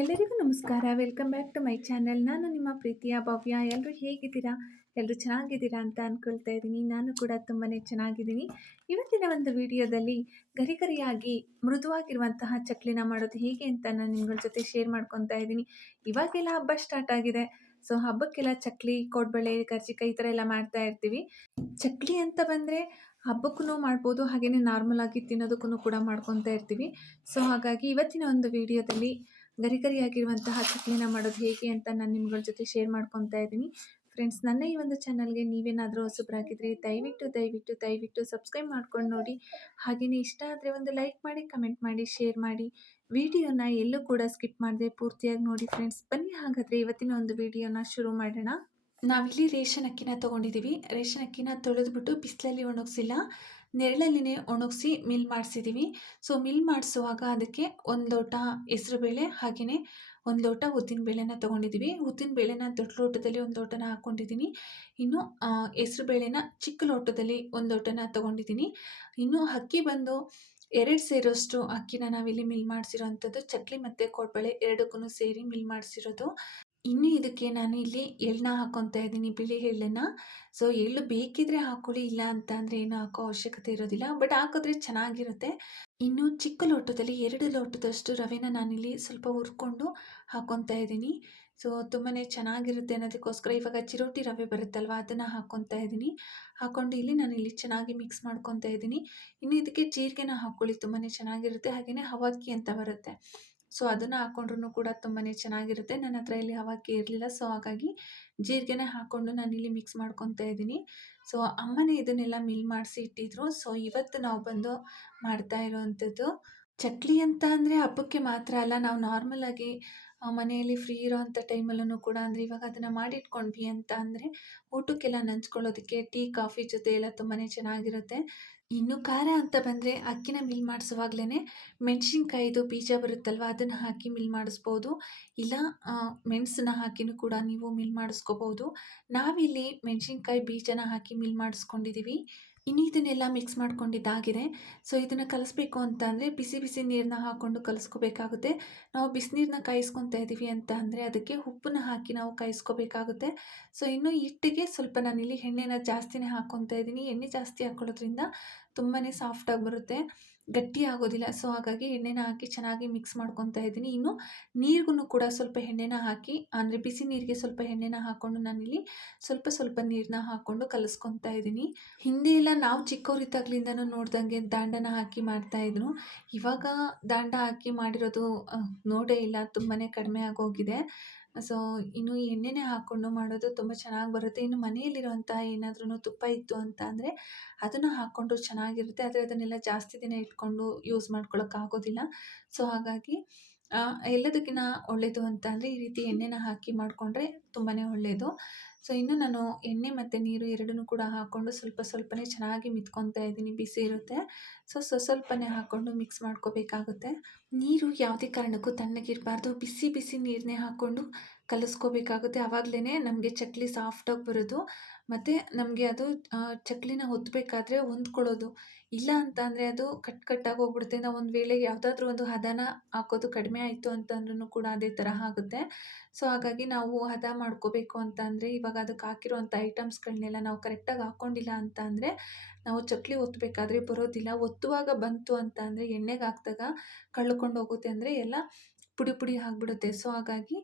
ಎಲ್ಲರಿಗೂ ನಮಸ್ಕಾರ. Welcome back to my channel ನಾನು ನಿಮ್ಮ ಪ್ರೀತಿಯ ಭವ್ಯ. ಎಲ್ಲರೂ ಹೇಗಿದ್ದೀರಾ? ಎಲ್ಲರೂ ಚೆನ್ನಾಗಿದ್ದೀರಾ ಅಂತ ಅಂದ್ಕೊಳ್ತಾ ಇದ್ದೀನಿ. ನಾನು ಕೂಡ ತುಂಬಾ ಚೆನ್ನಾಗಿದ್ದೀನಿ. ಇವತ್ತಿನ ಒಂದು ವಿಡಿಯೋದಲ್ಲಿ ಗರಿಗರಿಯಾಗಿ ಮೃದುವಾಗಿರುವಂತಹ ಚಕ್ಲಿನ ಮಾಡೋದು ಹೇಗೆ ಅಂತ ನಾನು ನಿಮ್ಗಳ ಜೊತೆ ಶೇರ್ ಮಾಡ್ಕೊತಾ ಇದ್ದೀನಿ. ಇವಾಗೆಲ್ಲ ಹಬ್ಬ ಸ್ಟಾರ್ಟ್ ಆಗಿದೆ. ಸೊ ಹಬ್ಬಕ್ಕೆಲ್ಲ ಚಕ್ಲಿ, ಕೋಡ್ಬಳೆ ಕರ್ಜಿಕಾಯಿ ಈ ಥರ ಎಲ್ಲ ಮಾಡ್ತಾ ಇರ್ತೀವಿ. ಚಕ್ಲಿ ಅಂತ ಬಂದರೆ ಹಬ್ಬಕ್ಕೂ ಮಾಡ್ಬೋದು ಹಾಗೆಯೇ ನಾರ್ಮಲ್ ಆಗಿ ತಿನ್ನೋದಕ್ಕೂ ಕೂಡ ಮಾಡ್ಕೊತಾ ಇರ್ತೀವಿ. ಸೊ ಹಾಗಾಗಿ ಇವತ್ತಿನ ಒಂದು ವಿಡಿಯೋದಲ್ಲಿ ಗರಿಗರಿಯಾಗಿರುವಂತಹ ಚಕ್ಲಿನ ಮಾಡೋದು ಹೇಗೆ ಅಂತ ನಾನು ನಿಮ್ಗಳ ಜೊತೆ ಶೇರ್ ಮಾಡ್ಕೊತಾ ಇದ್ದೀನಿ. ಫ್ರೆಂಡ್ಸ್ ನನ್ನ ಈ ಒಂದು ಚಾನಲ್ಗೆ ನೀವೇನಾದರೂ ಹೊಸಬ್ರಾಗಿದ್ದರೆ ದಯವಿಟ್ಟು ದಯವಿಟ್ಟು ದಯವಿಟ್ಟು ಸಬ್ಸ್ಕ್ರೈಬ್ ಮಾಡ್ಕೊಂಡು ನೋಡಿ. ಹಾಗೆಯೇ ಇಷ್ಟ ಆದರೆ ಒಂದು ಲೈಕ್ ಮಾಡಿ ಕಮೆಂಟ್ ಮಾಡಿ ಶೇರ್ ಮಾಡಿ. ವಿಡಿಯೋನ ಎಲ್ಲೂ ಕೂಡ ಸ್ಕಿಪ್ ಮಾಡಿದೆ ಪೂರ್ತಿಯಾಗಿ ನೋಡಿ ಫ್ರೆಂಡ್ಸ್ ಬನ್ನಿ ಹಾಗಾದರೆ ಇವತ್ತಿನ ಒಂದು ವಿಡಿಯೋನ ಶುರು ಮಾಡೋಣ. ನಾವಿಲ್ಲಿ ರೇಷನ್ ಅಕ್ಕಿನ ತೊಗೊಂಡಿದ್ದೀವಿ. ರೇಷನ್ ಅಕ್ಕಿನ ತೊಳೆದ್ಬಿಟ್ಟು ಬಿಸಿಲಲ್ಲಿ ಒಣಗಿಸಿಲ್ಲ. ನೆರಳಲ್ಲಿನೇ ಒಣಗಿಸಿ ಮಿಲ್ ಮಾಡಿಸಿದ್ದೀವಿ ಸೊ ಮಿಲ್ ಮಾಡಿಸುವಾಗ ಅದಕ್ಕೆ ಒಂದು ಲೋಟ ಹೆಸರುಬೇಳೆ ಹಾಗೆಯೇ ಒಂದು ಲೋಟ ಉದ್ದಿನ ಬೇಳೆನ ತೊಗೊಂಡಿದ್ದೀವಿ ಉದ್ದಿನ ಬೇಳೆನ ದೊಡ್ಡ ಲೋಟದಲ್ಲಿ ಒಂದು ಲೋಟನ ಹಾಕ್ಕೊಂಡಿದ್ದೀನಿ ಇನ್ನು ಹೆಸ್ರು ಬೇಳೆನ ಚಿಕ್ಕ ಲೋಟದಲ್ಲಿ ಒಂದು ಲೋಟನ ತೊಗೊಂಡಿದ್ದೀನಿ ಇನ್ನು ಅಕ್ಕಿ ಬಂದು ಎರಡು ಸೇರೋಷ್ಟು ಅಕ್ಕಿನ ನಾವಿಲ್ಲಿ ಮಿಲ್ ಮಾಡಿಸಿರೋ ಅಂಥದ್ದು ಚಕ್ಲಿ ಮತ್ತು ಕೋಡ್ಬಳೆ ಎರಡಕ್ಕೂ ಸೇರಿ ಮಿಲ್ ಮಾಡಿಸಿರೋದು. ಇನ್ನು ಇದಕ್ಕೆ ನಾನು ಇಲ್ಲಿ ಎಳ್ಳನ್ನ ಹಾಕ್ಕೊತಾ ಇದ್ದೀನಿ, ಬಿಳಿ ಎಳ್ಳನ್ನು. ಸೊ ಎಳ್ಳು ಬೇಕಿದ್ರೆ ಹಾಕೊಳ್ಳಿ, ಇಲ್ಲ ಅಂತ ಅಂದರೆ ಏನು ಹಾಕೋ ಅವಶ್ಯಕತೆ ಇರೋದಿಲ್ಲ. ಬಟ್ ಹಾಕಿದ್ರೆ ಚೆನ್ನಾಗಿರುತ್ತೆ. ಇನ್ನು ಚಿಕ್ಕ ಲೋಟದಲ್ಲಿ, ಎರಡು ಲೋಟದಷ್ಟು ರವೆನ ನಾನಿಲ್ಲಿ ಸ್ವಲ್ಪ ಹುರ್ಕೊಂಡು ಹಾಕ್ಕೊತಾ ಇದ್ದೀನಿ. ಸೊ ತುಂಬಾ ಚೆನ್ನಾಗಿರುತ್ತೆ ಅನ್ನೋದಕ್ಕೋಸ್ಕರ ಇವಾಗ ಚಿರೋಟಿ ರವೆ ಬರುತ್ತಲ್ವ, ಅದನ್ನು ಹಾಕ್ಕೊತಾ ಇದ್ದೀನಿ. ಹಾಕೊಂಡು ಇಲ್ಲಿ ನಾನು ಇಲ್ಲಿ ಚೆನ್ನಾಗಿ ಮಿಕ್ಸ್ ಮಾಡ್ಕೊತಾ ಇದ್ದೀನಿ. ಇನ್ನು ಇದಕ್ಕೆ ಜೀರಿಗೆನ ಹಾಕ್ಕೊಳ್ಳಿ ತುಂಬಾ ಚೆನ್ನಾಗಿರುತ್ತೆ. ಹಾಗೆಯೇ ಹವಕ್ಕಿ ಅಂತ ಬರುತ್ತೆ. ಸೊ ಅದನ್ನು ಹಾಕ್ಕೊಂಡ್ರೂ ಕೂಡ ತುಂಬಾ ಚೆನ್ನಾಗಿರುತ್ತೆ. ನನ್ನ ಹತ್ರ ಇಲ್ಲಿ ಹವಕ್ಕೆ ಇರಲಿಲ್ಲ. ಸೊ ಹಾಗಾಗಿ ಜೀರಿಗೆನೇ ಹಾಕ್ಕೊಂಡು ನಾನಿಲ್ಲಿ ಮಿಕ್ಸ್ ಮಾಡ್ಕೊತಾ ಇದ್ದೀನಿ. ಸೊ ಅಮ್ಮನೇ ಇದನ್ನೆಲ್ಲ ಮಿಲ್ ಮಾಡಿಸಿ ಇಟ್ಟಿದ್ರು. ಸೊ ಇವತ್ತು ನಾವು ಬಂದು ಮಾಡ್ತಾ ಇರೋವಂಥದ್ದು ಚಕ್ಲಿ ಅಂತ ಅಂದರೆ ಹಬ್ಬಕ್ಕೆ ಮಾತ್ರ ಅಲ್ಲ. ನಾವು ನಾರ್ಮಲಾಗಿ ಮನೆಯಲ್ಲಿ ಫ್ರೀ ಇರೋವಂಥ ಟೈಮಲ್ಲೂ ಕೂಡ ಅಂದರೆ ಇವಾಗ ಅದನ್ನು ಮಾಡಿಟ್ಕೊಂಡ್ವಿ ಅಂತ ಅಂದರೆ ಊಟಕ್ಕೆಲ್ಲ ನಂಚ್ಕೊಳ್ಳೋದಕ್ಕೆ ಟೀ, ಕಾಫಿ ಜೊತೆ ಎಲ್ಲ ತುಂಬಾ ಚೆನ್ನಾಗಿರುತ್ತೆ. ಇನ್ನು ಖಾರ ಅಂತ ಬಂದರೆ ಅಕ್ಕಿನ ಮಿಲ್ ಮಾಡಿಸುವಾಗ್ಲೇ ಮೆಣಸಿನ್ಕಾಯಿದು ಬೀಜ ಬರುತ್ತಲ್ವ, ಅದನ್ನು ಹಾಕಿ ಮಿಲ್ ಮಾಡಿಸ್ಬೋದು. ಇಲ್ಲ ಮೆಣಸನ್ನ ಹಾಕಿನೂ ಕೂಡ ನೀವು ಮಿಲ್ ಮಾಡಿಸ್ಕೋಬೋದು. ನಾವಿಲ್ಲಿ ಮೆಣಸಿನ್ಕಾಯಿ ಬೀಜನ ಹಾಕಿ ಮಿಲ್ ಮಾಡಿಸ್ಕೊಂಡಿದ್ದೀವಿ ಇನ್ನು ಇದನ್ನೆಲ್ಲ ಮಿಕ್ಸ್ ಮಾಡ್ಕೊಂಡಿದ್ದಾಗಿದೆ. ಸೊ ಇದನ್ನು ಕಲಿಸ್ಬೇಕು ಅಂತ ಅಂದರೆ ಬಿಸಿ ಬಿಸಿ ನೀರನ್ನ ಹಾಕ್ಕೊಂಡು ಕಲಿಸ್ಕೋಬೇಕಾಗುತ್ತೆ. ನಾವು ಬಿಸಿನೀರನ್ನ ಕಾಯಿಸ್ಕೊತಾ ಇದ್ದೀವಿ ಅಂತ ಅಂದರೆ ಅದಕ್ಕೆ ಉಪ್ಪನ್ನ ಹಾಕಿ ನಾವು ಕಾಯಿಸ್ಕೋಬೇಕಾಗುತ್ತೆ. ಸೊ ಇನ್ನು ಹಿಟ್ಟಿಗೆ ಸ್ವಲ್ಪ ನಾನಿಲ್ಲಿ ಎಣ್ಣೆನ ಜಾಸ್ತಿನೇ ಹಾಕ್ಕೊತಾ ಇದ್ದೀನಿ ಎಣ್ಣೆ ಜಾಸ್ತಿ ಹಾಕ್ಕೊಳ್ಳೋದ್ರಿಂದ ತುಂಬಾ ಸಾಫ್ಟಾಗಿ ಬರುತ್ತೆ. ಗಟ್ಟಿ ಆಗೋದಿಲ್ಲ ಸೊ ಹಾಗಾಗಿ ಎಣ್ಣೆನ ಹಾಕಿ ಚೆನ್ನಾಗಿ ಮಿಕ್ಸ್ ಮಾಡ್ಕೊತಾ ಇದ್ದೀನಿ. ಇನ್ನು ನೀರಿಗೂ ಕೂಡ ಸ್ವಲ್ಪ ಎಣ್ಣೆನ ಹಾಕಿ, ಅಂದರೆ ಬಿಸಿ ನೀರಿಗೆ ಸ್ವಲ್ಪ ಎಣ್ಣೆನ ಹಾಕ್ಕೊಂಡು ನಾನಿಲ್ಲಿ ಸ್ವಲ್ಪ ಸ್ವಲ್ಪ ನೀರನ್ನ ಹಾಕ್ಕೊಂಡು ಕಲಿಸ್ಕೊತಾ ಇದ್ದೀನಿ. ಹಿಂದೆ ಎಲ್ಲ ನಾವು ಚಿಕ್ಕವರಿದ್ದಾಗ್ಲಿಂದನೂ ನೋಡ್ದಂಗೆ ದಾಂಡನ ಹಾಕಿ ಮಾಡ್ತಾಯಿದ್ರು ಇವಾಗ ದಾಂಡ ಹಾಕಿ ಮಾಡಿರೋದು ನೋಡೇ ಇಲ್ಲ. ತುಂಬಾ ಕಡಿಮೆ ಆಗೋಗಿದೆ. ಸೊ ಇನ್ನು ಎಣ್ಣೆನೇ ಹಾಕ್ಕೊಂಡು ಮಾಡೋದು ತುಂಬ ಚೆನ್ನಾಗಿ ಬರುತ್ತೆ. ಇನ್ನು ಮನೆಯಲ್ಲಿರುವಂತಹ ಏನಾದ್ರೂ ತುಪ್ಪ ಇತ್ತು ಅಂತ ಅಂದರೆ ಅದನ್ನು ಹಾಕ್ಕೊಂಡು ಚೆನ್ನಾಗಿರುತ್ತೆ. ಆದರೆ ಅದನ್ನೆಲ್ಲ ಜಾಸ್ತಿ ದಿನ ಇಟ್ಕೊಂಡು ಯೂಸ್ ಮಾಡ್ಕೊಳ್ಳೋಕ್ಕಾಗೋದಿಲ್ಲ ಸೊ ಹಾಗಾಗಿ ಎಲ್ಲದಕ್ಕಿಂತ ಒಳ್ಳೆಯದು ಅಂತ ಅಂದರೆ ಈ ರೀತಿ ಎಣ್ಣೆನ ಹಾಕಿ ಮಾಡಿಕೊಂಡ್ರೆ ತುಂಬಾ ಒಳ್ಳೆಯದು ಸೊ ಇನ್ನು ನಾನು ಎಣ್ಣೆ ಮತ್ತು ನೀರು ಎರಡನ್ನೂ ಕೂಡ ಹಾಕ್ಕೊಂಡು ಸ್ವಲ್ಪ ಸ್ವಲ್ಪನೇ ಚೆನ್ನಾಗಿ ಮಿತ್ಕೊತಾ ಇದ್ದೀನಿ, ಬಿಸಿ ಇರುತ್ತೆ. ಸೊ ಸ್ವ ಸ್ವಲ್ಪನೇ ಹಾಕ್ಕೊಂಡು ಮಿಕ್ಸ್ ಮಾಡ್ಕೋಬೇಕಾಗುತ್ತೆ. ನೀರು ಯಾವುದೇ ಕಾರಣಕ್ಕೂ ತಣ್ಣಗಿರಬಾರ್ದು. ಬಿಸಿ ಬಿಸಿ ನೀರನ್ನೇ ಹಾಕ್ಕೊಂಡು ಕಲಿಸ್ಕೋಬೇಕಾಗುತ್ತೆ. ಆವಾಗಲೇ ನಮಗೆ ಚಕ್ಲಿ ಸಾಫ್ಟಾಗಿ ಬರೋದು. ಮತ್ತು ನಮಗೆ ಅದು ಚಕ್ಕಲಿನ ಹೊತ್ತಬೇಕಾದ್ರೆ ಹೊಂದ್ಕೊಳ್ಳೋದು. ಇಲ್ಲ ಅಂತ ಅಂದರೆ ಅದು ಕಟ್ ಕಟ್ಟಾಗಿ ಹೋಗ್ಬಿಡುತ್ತೆ. ನಾವು ಒಂದು ವೇಳೆ ಯಾವುದಾದ್ರೂ ಒಂದು ಹದನ ಹಾಕೋದು ಕಡಿಮೆ ಆಯಿತು ಅಂತಂದ್ರೂ ಕೂಡ ಅದೇ ತರಹ ಆಗುತ್ತೆ. ಸೊ, ಹಾಗಾಗಿ ನಾವು ಹದ ಮಾಡ್ಕೋಬೇಕು ಅಂತ ಅಂದರೆ ಇವಾಗ ಅದಕ್ಕೆ ಹಾಕಿರುವಂಥ ಐಟಮ್ಸ್ಗಳನ್ನೆಲ್ಲ ನಾವು ಕರೆಕ್ಟಾಗಿ ಹಾಕ್ಕೊಂಡಿಲ್ಲ ಅಂತ ಅಂದರೆ ನಾವು ಚಕ್ಲಿ ಒತ್ತಬೇಕಾದ್ರೆ ಬರೋದಿಲ್ಲ. ಒತ್ತುವಾಗ ಬಂತು ಅಂತ ಅಂದರೆ ಎಣ್ಣೆಗೆ ಹಾಕಿದಾಗ ಕಳ್ಕೊಂಡು ಹೋಗುತ್ತೆ ಅಂದರೆ ಎಲ್ಲ ಪುಡಿ ಪುಡಿ ಆಗಿಬಿಡುತ್ತೆ. ಸೊ, ಹಾಗಾಗಿ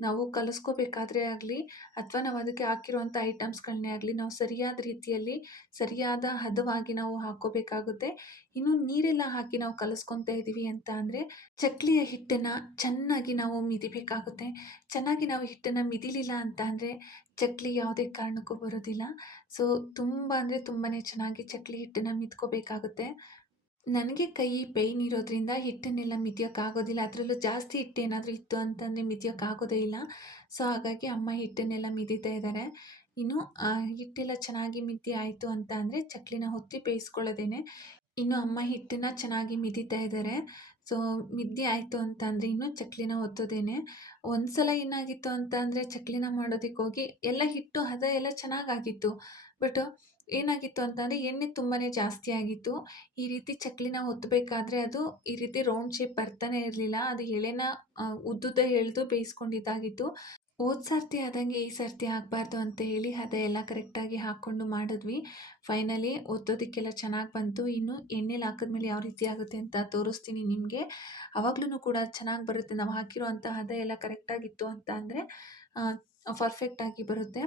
ನಾವು ಕಲಿಸ್ಕೋಬೇಕಾದ್ರೆ ಆಗಲಿ ಅಥವಾ ನಾವು ಅದಕ್ಕೆ ಹಾಕಿರುವಂಥ ಐಟಮ್ಸ್ಗಳನ್ನೇ ಆಗಲಿ ನಾವು ಸರಿಯಾದ ರೀತಿಯಲ್ಲಿ ಸರಿಯಾದ ಹದವಾಗಿ ನಾವು ಹಾಕೋಬೇಕಾಗುತ್ತೆ ಇನ್ನು ನೀರೆಲ್ಲ ಹಾಕಿ ನಾವು ಕಲಿಸ್ಕೊತಾ ಇದ್ದೀವಿ ಅಂತ ಅಂದರೆ ಚಕ್ಲಿಯ ಹಿಟ್ಟನ್ನು ಚೆನ್ನಾಗಿ ನಾವು ಮಿದಿಬೇಕಾಗುತ್ತೆ. ಚೆನ್ನಾಗಿ ನಾವು ಹಿಟ್ಟನ್ನು ಮಿದಿಲಿಲ್ಲ ಅಂತ ಅಂದರೆ ಚಕ್ಲಿ ಯಾವುದೇ ಕಾರಣಕ್ಕೂ ಬರೋದಿಲ್ಲ. ಸೊ, ತುಂಬ ಅಂದರೆ ತುಂಬಾ ಚೆನ್ನಾಗಿ ಚಕ್ಲಿ ಹಿಟ್ಟನ್ನು ಮಿದ್ಕೋಬೇಕಾಗುತ್ತೆ. ನನಗೆ ಕೈ ಪೇಯ್ನ್ ಇರೋದ್ರಿಂದ ಹಿಟ್ಟನ್ನೆಲ್ಲ ಮಿದಿಯೋಕ್ಕಾಗೋದಿಲ್ಲ ಅದರಲ್ಲೂ ಜಾಸ್ತಿ ಹಿಟ್ಟೇನಾದರೂ ಇತ್ತು ಅಂತಂದರೆ ಮಿದಿಯೋಕ್ಕಾಗೋದೇ ಇಲ್ಲ. ಸೊ, ಹಾಗಾಗಿ ಅಮ್ಮ ಹಿಟ್ಟನ್ನೆಲ್ಲ ಮಿದಿತಾ ಇದ್ದಾರೆ. ಇನ್ನು ಹಿಟ್ಟೆಲ್ಲ ಚೆನ್ನಾಗಿ ಮಿದ್ದಿ ಆಯಿತು ಅಂತ ಅಂದರೆ ಚಕ್ಲಿನ ಹೊತ್ತಿ ಬೇಯಿಸ್ಕೊಳ್ಳೋದೇನೆ ಇನ್ನು ಅಮ್ಮ ಹಿಟ್ಟನ್ನ ಚೆನ್ನಾಗಿ ಮಿದಿತಾ ಇದ್ದಾರೆ. ಸೊ ಮಿದ್ದಿ ಆಯಿತು ಅಂತ ಅಂದರೆ ಇನ್ನು ಚಕ್ಲಿನ ಒತ್ತೋದೇನೆ. ಒಂದು ಸಲ ಏನಾಗಿತ್ತು ಅಂತ ಅಂದರೆ ಚಕ್ಲಿನ ಮಾಡೋದಕ್ಕೆ ಹೋಗಿ ಎಲ್ಲ ಹಿಟ್ಟು, ಹದ ಎಲ್ಲ ಚೆನ್ನಾಗಾಗಿತ್ತು. ಬಟ್ ಏನಾಗಿತ್ತು ಅಂತಂದರೆ ಎಣ್ಣೆ ತುಂಬಾ ಜಾಸ್ತಿ ಆಗಿತ್ತು. ಈ ರೀತಿ ಚಕ್ಲಿನ ಒತ್ತಬೇಕಾದ್ರೆ ಅದು ಈ ರೀತಿ ರೌಂಡ್ ಶೇಪ್ ಬರ್ತಾನೆ ಇರಲಿಲ್ಲ. ಅದು ಎಳೆನ ಉದ್ದುದ್ದ ಎಳೆದು ಬೇಯಿಸ್ಕೊಂಡಿದ್ದಾಗಿತ್ತು. ಹೋದ ಸರ್ತಿ ಆದಂಗೆ ಈ ಸರ್ತಿ ಆಗಬಾರ್ದು ಅಂತ ಹೇಳಿ ಹದ ಎಲ್ಲ ಕರೆಕ್ಟಾಗಿ ಹಾಕ್ಕೊಂಡು ಮಾಡಿದ್ವಿ. ಫೈನಲಿ ಒತ್ತೋದಕ್ಕೆಲ್ಲ ಚೆನ್ನಾಗಿ ಬಂತು. ಇನ್ನು ಎಣ್ಣೆಲಿ ಹಾಕಿದ್ಮೇಲೆ ಯಾವ ರೀತಿ ಆಗುತ್ತೆ ಅಂತ ತೋರಿಸ್ತೀನಿ ನಿಮಗೆ. ಆವಾಗ್ಲೂ ಕೂಡ ಚೆನ್ನಾಗಿ ಬರುತ್ತೆ. ನಾವು ಹಾಕಿರೋ ಅಂಥ ಹದ ಎಲ್ಲ ಕರೆಕ್ಟಾಗಿತ್ತು ಅಂತ ಅಂದರೆ ಪರ್ಫೆಕ್ಟಾಗಿ ಬರುತ್ತೆ.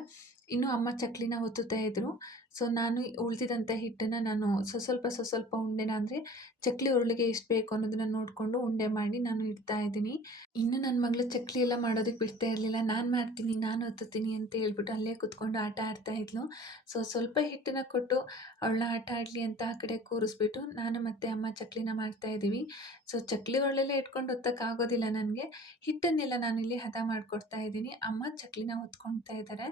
ಇನ್ನು ಅಮ್ಮ ಚಕ್ಲಿನ ಒತ್ತುತ್ತಾ ಇದ್ದರು ಸೊ ನಾನು ಉಳಿದಿದ್ದಂಥ ಹಿಟ್ಟನ್ನು ನಾನು ಸ್ವಸ್ವಲ್ಪ ಸ್ವಲ್ಪ ಸ್ವ ಸ್ವಲ್ಪ ಉಂಡೆನ ಅಂದರೆ ಚಕ್ಲಿ ಉರುಳಿಗೆ ಎಷ್ಟು ಬೇಕು ಅನ್ನೋದನ್ನ ನೋಡಿಕೊಂಡು ಉಂಡೆ ಮಾಡಿ ನಾನು ಇಡ್ತಾ ಇದ್ದೀನಿ. ಇನ್ನು ನನ್ನ ಮಗಳು ಚಕ್ಲಿ ಎಲ್ಲ ಮಾಡೋದಕ್ಕೆ ಬಿಡ್ತಾ ಇರಲಿಲ್ಲ. ನಾನು ಮಾಡ್ತೀನಿ, ನಾನು ಒತ್ತುತ್ತೀನಿ ಅಂತ ಹೇಳ್ಬಿಟ್ಟು ಅಲ್ಲೇ ಕೂತ್ಕೊಂಡು ಆಟ ಆಡ್ತಾ ಇದ್ಲು. ಸೊ ಸ್ವಲ್ಪ ಹಿಟ್ಟನ್ನು ಕೊಟ್ಟು ಅವಳನ್ನ ಆಟ ಆಡಲಿ ಅಂತ ಆ ಕಡೆ ಕೂರಿಸ್ಬಿಟ್ಟು ನಾನು ಮತ್ತು ಅಮ್ಮ ಚಕ್ಲಿನ ಮಾಡ್ತಾ ಇದ್ದೀವಿ. ಸೊ ಚಕ್ಲಿ ಒಳ್ಳೆಲ್ಲ ಇಟ್ಕೊಂಡು ಒತ್ತಕ್ಕಾಗೋದಿಲ್ಲ ನನಗೆ. ಹಿಟ್ಟನ್ನೆಲ್ಲ ನಾನಿಲ್ಲಿ ಹದ ಮಾಡಿಕೊಡ್ತಾ ಇದ್ದೀನಿ. ಅಮ್ಮ ಚಕ್ಲಿನ ಹೊತ್ಕೊಳ್ತಾ ಇದ್ದಾರೆ.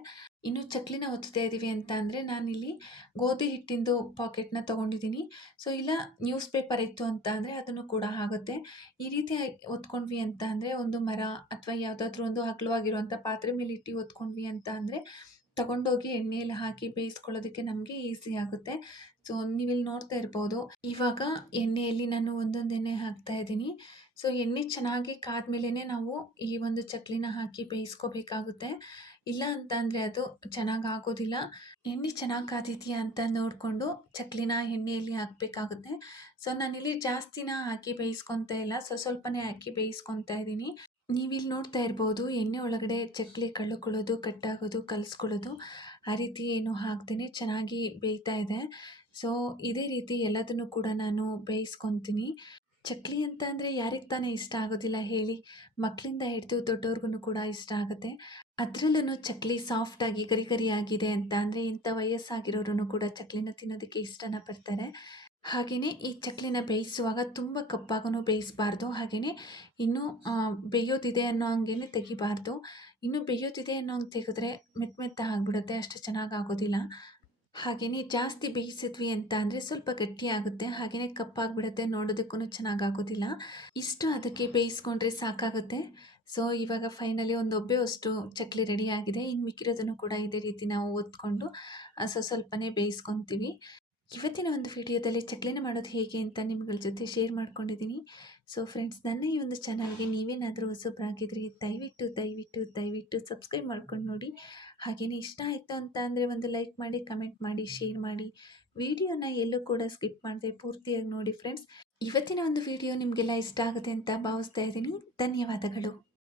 ಇನ್ನು ಚಕ್ಲಿನ ಒತ್ತುತ್ತಾ ಇದ್ದೀವಿ ಅಂತ ಅಂದರೆ ನಾನಿಲ್ಲಿ ಗೋಧಿ ಹಿಟ್ಟಿಂದು ಪಾಕೆಟ್ನ ತೊಗೊಂಡಿದ್ದೀನಿ. ಸೊ ಇಲ್ಲ ನ್ಯೂಸ್ ಪೇಪರ್ ಇತ್ತು ಅಂತ ಅಂದರೆ ಅದನ್ನು ಕೂಡ ಆಗುತ್ತೆ. ಈ ರೀತಿ ಒತ್ಕೊಂಡ್ವಿ ಅಂತ ಅಂದರೆ ಒಂದು ಮರ ಅಥವಾ ಯಾವುದಾದ್ರೂ ಒಂದು ಅಗಲವಾಗಿರುವಂಥ ಪಾತ್ರೆ ಮೇಲೆ ಇಟ್ಟು ಒತ್ಕೊಂಡ್ವಿ ಅಂತ ಅಂದರೆ ತಗೊಂಡೋಗಿ ಎಣ್ಣೆಯಲ್ಲಿ ಹಾಕಿ ಬೇಯಿಸ್ಕೊಳ್ಳೋದಕ್ಕೆ ನಮಗೆ ಈಸಿ ಆಗುತ್ತೆ. ಸೊ, ನೀವಿಲ್ಲಿ ನೋಡ್ತಾ ಇರ್ಬೋದು, ಇವಾಗ ಎಣ್ಣೆಯಲ್ಲಿ ನಾನು ಒಂದೊಂದು ಎಣ್ಣೆ ಹಾಕ್ತಾ ಇದ್ದೀನಿ. ಸೊ, ಎಣ್ಣೆ ಚೆನ್ನಾಗಿ ಕಾದ್ಮೇಲೆ ನಾವು ಈ ಒಂದು ಚಕ್ಲಿನ ಹಾಕಿ ಬೇಯಿಸ್ಕೋಬೇಕಾಗುತ್ತೆ. ಇಲ್ಲ ಅಂತ ಅಂದರೆ ಅದು ಚೆನ್ನಾಗಿ ಆಗೋದಿಲ್ಲ. ಎಣ್ಣೆ ಚೆನ್ನಾಗಿ ಕಾದಿದೆಯಾ ಅಂತ ನೋಡಿಕೊಂಡು ಚಕ್ಲಿನ ಎಣ್ಣೆಯಲ್ಲಿ ಹಾಕಬೇಕಾಗುತ್ತೆ. ಸೊ, ನಾನಿಲ್ಲಿ ಜಾಸ್ತಿನ ಹಾಕಿ ಬೇಯಿಸ್ಕೊತಾ ಇಲ್ಲ. ಸೊ, ಸ್ವಲ್ಪನೇ ಹಾಕಿ ಬೇಯಿಸ್ಕೊತಾ ಇದ್ದೀನಿ. ನೀವಿಲ್ಲಿ ನೋಡ್ತಾ ಇರ್ಬೋದು, ಎಣ್ಣೆ ಒಳಗಡೆ ಚಕ್ಲಿ ಕಳ್ಳುಕೊಳ್ಳೋದು ಕಟ್ಟಾಗೋದು, ಕಲಿಸ್ಕೊಳ್ಳೋದು, ಆ ರೀತಿ ಏನು ಹಾಕ್ತೀನಿ ಚೆನ್ನಾಗಿ ಬೇಯ್ತಾ ಇದೆ. ಸೊ, ಇದೇ ರೀತಿ ಎಲ್ಲದನ್ನು ಕೂಡ ನಾನು ಬೇಯಿಸ್ಕೊತೀನಿ. ಚಕ್ಲಿ ಅಂತ ಅಂದರೆ ಯಾರಿಗೆ ತಾನೇ ಇಷ್ಟ ಆಗೋದಿಲ್ಲ ಹೇಳಿ. ಮಕ್ಕಳಿಂದ ಹಿಡಿದು ದೊಡ್ಡವ್ರಿಗೂ ಕೂಡ ಇಷ್ಟ ಆಗುತ್ತೆ. ಅದರಲ್ಲೂ ಚಕ್ಲಿ ಸಾಫ್ಟಾಗಿ ಗರಿ ಗರಿಯಾಗಿದೆ ಅಂತ ಅಂದರೆ ಇಂಥ ವಯಸ್ಸಾಗಿರೋರು ಕೂಡ ಚಕ್ಲಿನ ತಿನ್ನೋದಕ್ಕೆ ಇಷ್ಟನ ಪಡ್ತಾರೆ. ಹಾಗೆಯೇ ಈ ಚಕ್ಲಿನ ಬೇಯಿಸುವಾಗ ತುಂಬ ಕಪ್ಪಾಗೂ ಬೇಯಿಸಬಾರ್ದು. ಹಾಗೆಯೇ ಇನ್ನೂ ಬೇಯೋದಿದೆ ಅನ್ನೋ ಹಂಗೇನೆ ತೆಗಿಬಾರ್ದು. ಇನ್ನೂ ಬೇಯೋದಿದೆ ಅನ್ನೋ ಹಂಗೆ ತೆಗೆದ್ರೆ ಮೆತ್ತ ಮೆತ್ತ ಆಗಿಬಿಡುತ್ತೆ, ಅಷ್ಟು ಚೆನ್ನಾಗಿ ಆಗೋದಿಲ್ಲ ಹಾಗೆಯೇ ಜಾಸ್ತಿ ಬೇಯಿಸಿದ್ವಿ ಅಂತ ಅಂದರೆ ಸ್ವಲ್ಪ ಗಟ್ಟಿಯಾಗುತ್ತೆ ಹಾಗೆಯೇ ಕಪ್ಪಾಗಿಬಿಡುತ್ತೆ ನೋಡೋದಕ್ಕೂ ಚೆನ್ನಾಗಾಗೋದಿಲ್ಲ. ಇಷ್ಟು ಅದಕ್ಕೆ ಬೇಯಿಸ್ಕೊಂಡ್ರೆ ಸಾಕಾಗುತ್ತೆ. ಸೊ, ಇವಾಗ ಫೈನಲಿ ಒಂದು ಒಬ್ಬೆ ಅಷ್ಟು ಚಕ್ಲಿ ರೆಡಿಯಾಗಿದೆ ಇನ್ನು ಮಿಕ್ಕಿರೋದನ್ನು ಕೂಡ ಇದೇ ರೀತಿ ನಾವು ಒತ್ಕೊಂಡು ಸೊ, ಸ್ವಲ್ಪನೇ ಬೇಯಿಸ್ಕೊತೀವಿ. ಇವತ್ತಿನ ಒಂದು ವಿಡಿಯೋದಲ್ಲಿ ಚಕ್ಲಿನ ಮಾಡೋದು ಹೇಗೆ ಅಂತ ನಿಮ್ಗಳ ಜೊತೆ ಶೇರ್ ಮಾಡ್ಕೊಂಡಿದ್ದೀನಿ. ಸೊ ಫ್ರೆಂಡ್ಸ್ ನನ್ನ ಈ ಒಂದು ಚಾನಲ್ಗೆ ನೀವೇನಾದರೂ ಹೊಸಬ್ರಾಗಿದ್ರಿ ದಯವಿಟ್ಟು ದಯವಿಟ್ಟು ದಯವಿಟ್ಟು ಸಬ್ಸ್ಕ್ರೈಬ್ ಮಾಡ್ಕೊಂಡು ನೋಡಿ. ಹಾಗೆಯೇ ಇಷ್ಟ ಆಯಿತು ಅಂತ ಅಂದರೆ ಒಂದು ಲೈಕ್ ಮಾಡಿ ಕಮೆಂಟ್ ಮಾಡಿ ಶೇರ್ ಮಾಡಿ. ವಿಡಿಯೋನ ಎಲ್ಲೂ ಕೂಡ ಸ್ಕಿಪ್ ಮಾಡಿದೆ ಪೂರ್ತಿಯಾಗಿ ನೋಡಿ ಫ್ರೆಂಡ್ಸ್ ಇವತ್ತಿನ ಒಂದು ವಿಡಿಯೋ ನಿಮಗೆಲ್ಲ ಇಷ್ಟ ಆಗುತ್ತೆ ಅಂತ ಭಾವಿಸ್ತಾ ಇದ್ದೀನಿ. ಧನ್ಯವಾದಗಳು.